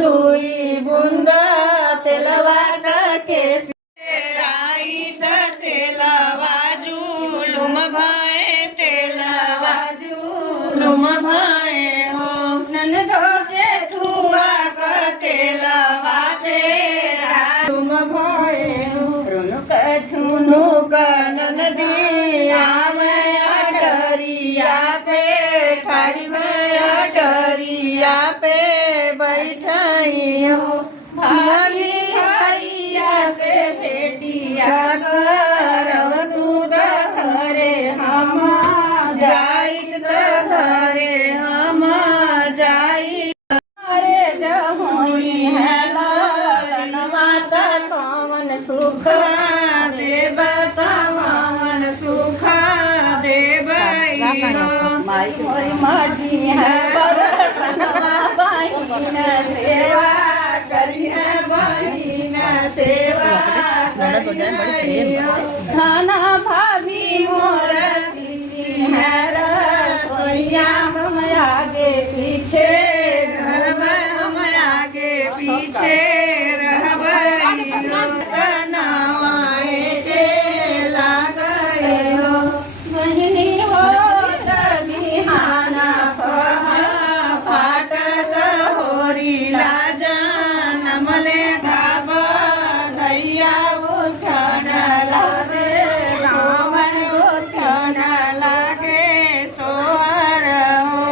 दुई बुंद तेलवा के राईट तेलवा जुलुम भय तेलवा जुलुम भय हो ननदो के थुआ का तेलवा पे जुलुम भय हो रुनुक झुनुक ननदिया में अटरिया पे ठाड़ी में अटरिया पे बैठाई हो भाभी भैया से भेटिया करव तू घरे हम जाइत घरे हम जाई अरे जहोई है लालन माता कौन सुख देव तमन सुख देव माई मोरी माझी है बहिन सेवा करी है बहिन सेवा खाना भाभी मोर है रसोइया हम आगे पीछे घर में हम आगे पीछे रहबई नवाए के लागए हो बहिनी हो बिहाना फाटत होरी लाजन मले धाब धैया उठन लागे सोहर उठन लागे सोहर हो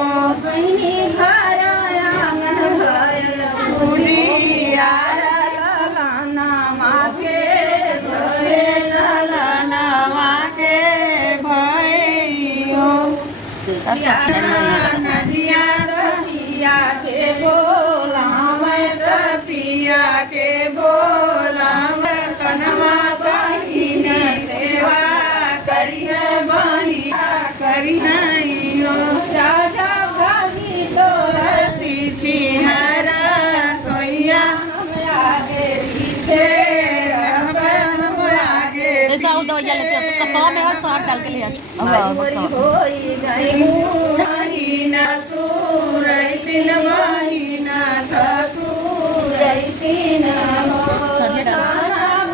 बहिनी घर आंगन भयल फूलियार लाना माके भय लाना माके भय हो नदिया रहिया के बोला मैं रतिया के बोला मैं कनवा बहिन सेवा करी है बही करी है यो राजा भाभी तो रसी है सोइया हम आगे पीछे हम आगे ऐसा हो दवाइयाँ लेते हैं तो कपड़ा में और साग डाल के ले महीना सूरई तीन महीना ससुरई तीन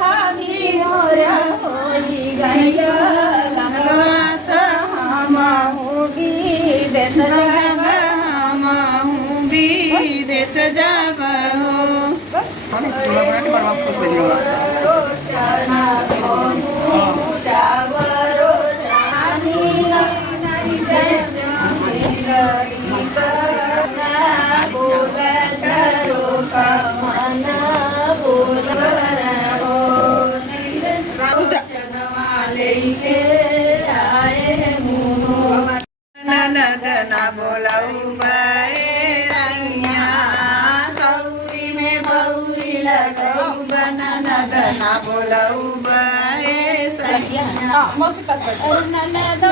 भाभी मोरा होई गैया लगवात हम विदेश जाब हम विदेश जाब ननदना बोलाऊ बाए रैया सौरी में बौरी लगाऊ ननदना बोलाऊ बाए सैया ननद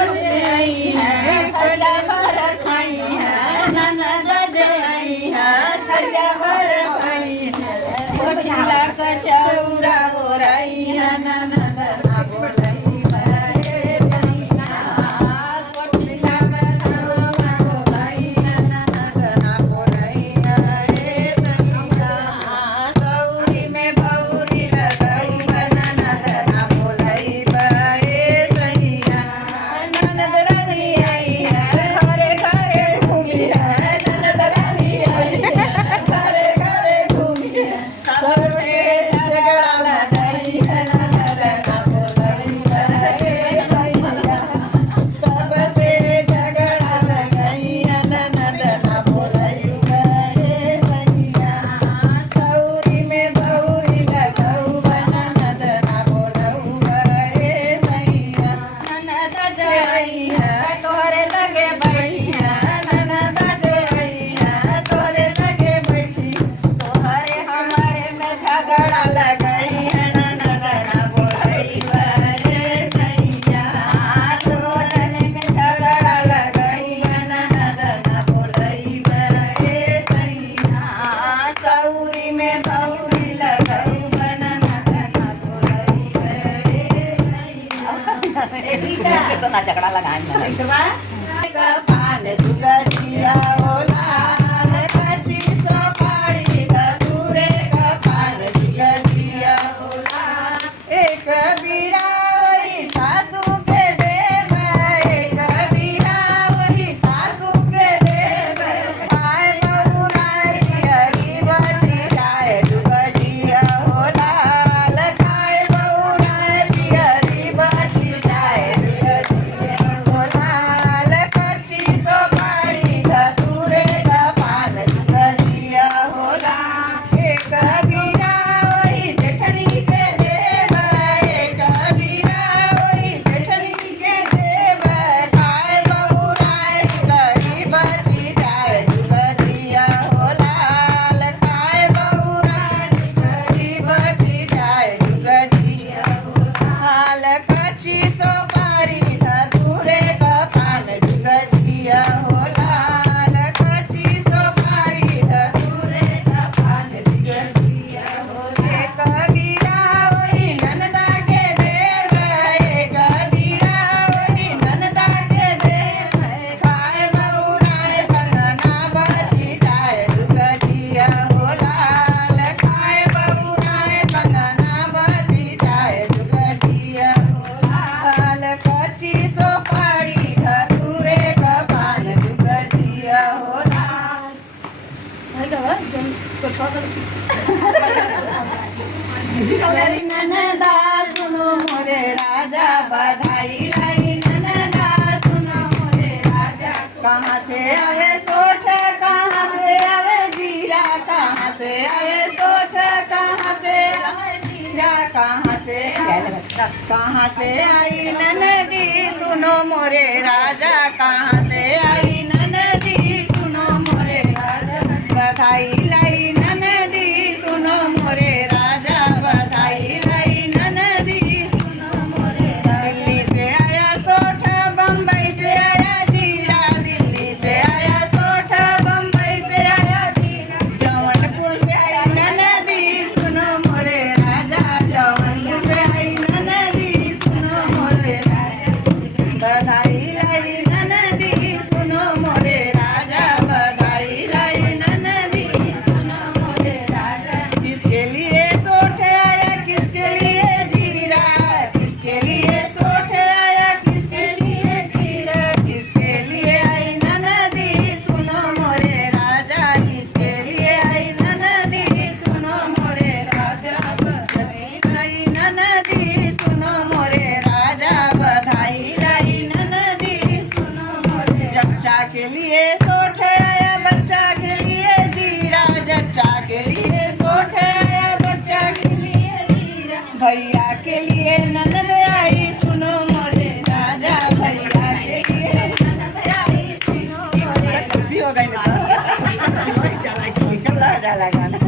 आई है कलिया भर खाई है ननद आई है कलिया भर खाई है कोठिला कचौरा गोराई है ननदना बोलाई ना झगड़ा लगाए पान दुगरिया ओला कच्ची सपाड़ी ननदा सुनो मोरे राजा बधाई लाई ननदा सुनो मोरे राजा कहाँ से आवे सोठ कहाँ से आवे जीरा कहाँ से आवे सोठ कहाँ से आवे जीरा कहाँ से आई ननदी सुनो मोरे राजा कहाँ से आई ननदी सुनो मोरे राजा बधाई लाई ननदी सुनो मोरे राजा बधाई लाई ननदी सुनो मोरे दिल्ली से आया सोठ बम्बई से आया जीरा दिल्ली से आया सोठ बम्बई से आया जीरा जौनपुर से आई ननदी सुनो मोरे राजा जौनपुर से आई ननदी सुनो मोरे राजा बधाई लाई ननदी सुनो मोरे राजा बधाई लाई ननदी सुनो मोरे राजा किसके लिए सोठ आया किसके लिए जीरा किसके लिए सोठ आया किसके लिए जीरा किसके लिए आई ननदी सुनो मोरे राजा किसके लिए आई ननदी सुनो मोरे राजा बधाई लाई ननदी सुनो मोरे राजा बधाई लाई ननदी सुनो मोरे जच्चा के लिए सोठ आया बच्चा के लिए जीरा जच्चा के लिए सोठ आया बच्चा के लिए जीरा भैया के लिए ननद आई सुनो मोरे राजा भैया के लिए ननद आई सुनो मोरे खुशी हो गई ना निकल जाला गाना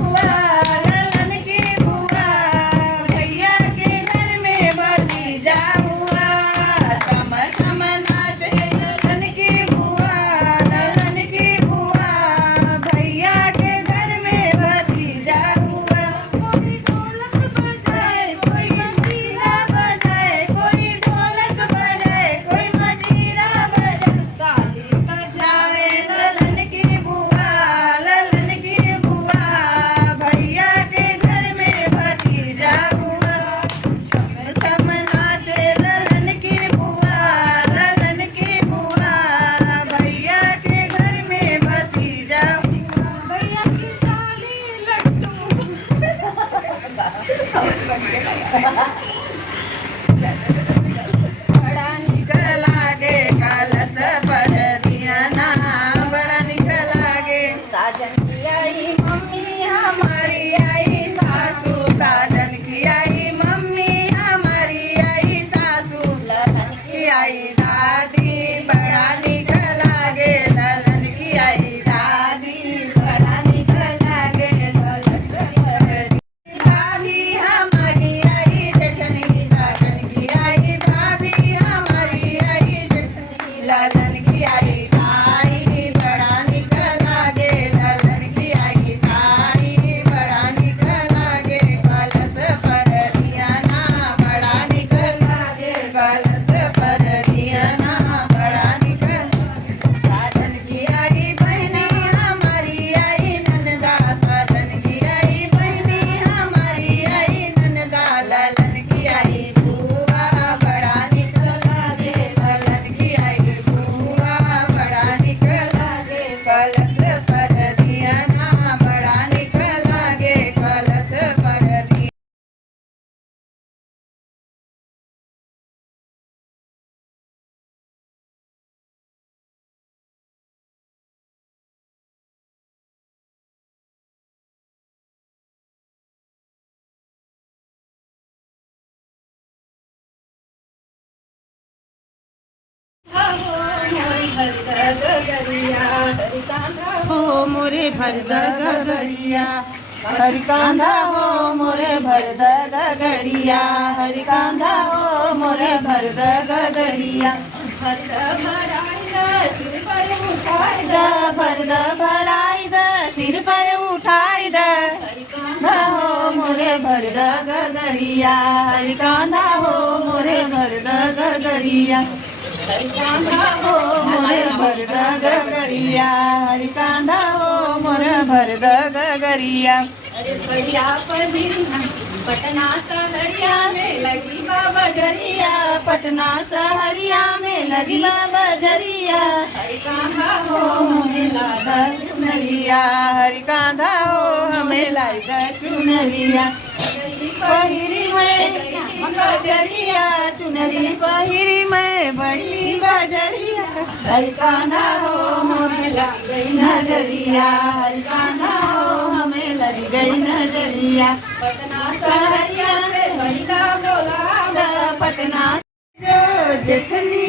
ललन की बुआ भैया के घर में भतीजा हुआ चम चम नाचे ललन की बुआ भैया के घर में भतीजा हुआ कोई ढोलक बजाए कोई मंजीरा बजाए कोई ढोलक बजाए कोई मंजीरा बजाए ताली बजाए ललन की बुआ भैया के घर में भतीजा हुआ छम छम नाचे ललन की बुआ भैया के घर में भतीजा हुआ भैया की साली लड्डू बड़ा निकल आगे कलश पर दिया ना बड़ा निकल आगे साजन की आई मम्मी हमारी आई सासू साजन की आई मम्मी हमारी आई सासू ललन की आई दादी बड़ा निकल आगे ललन की आई दादी बड़ा निकल आगे कलश पर भाभी हमारी आई जेठनी साजन की आई भाभी हमारी आई जेठनी ललन की आई ताई बड़ा निकल आगे ललन की आई ताई बड़ा निकल आगे कलश पर दिया ना बड़ा निकल आगे कलश पर दिया ना बड़ा निकल साजन की आई बहनी हमारी आई ननदा साजन की आई बहनी हमारी आई ननदा ललन की आई बुआ बड़ा निकल आगे ललन की आई बुआ बड़ा निकल आगे कलश पर दिया ना बड़ा निकल आगे कलश पर दिया हो मोरे भरद गगरिया हरि कांधा हो मोरे भरद गगरिया हरि कांधा हो मोरे भरद गगरिया भरद भराई सिर पर उठाई द भरद भराई सिर पर उठाई द हरि कांधा हो मोरे भरद गगरिया हरि कांधा हो मोरे भरद गगरिया हरि कांधा हो मोरे भरद गगरिया हरि कांधा हो मोरे भरद गगरिया अरे बढ़िया पटना सहरिया में लगी बाबा जरिया, पटना सहरिया में लगी बाबा जरिया। हरि कांधा हो हमें लादा चुनरिया, हरि कांधा हो हमें लादा चुनरिया। पहिरी मैं बजरिया, चुनरी पहिरी मैं बड़ी बजरिया। हरि कांधा हो हमें लग गई नजरिया, हरि कांधा हो हमें लग गई नजरिया। पटना सहरिया में गईला बोला, पटना जेठनी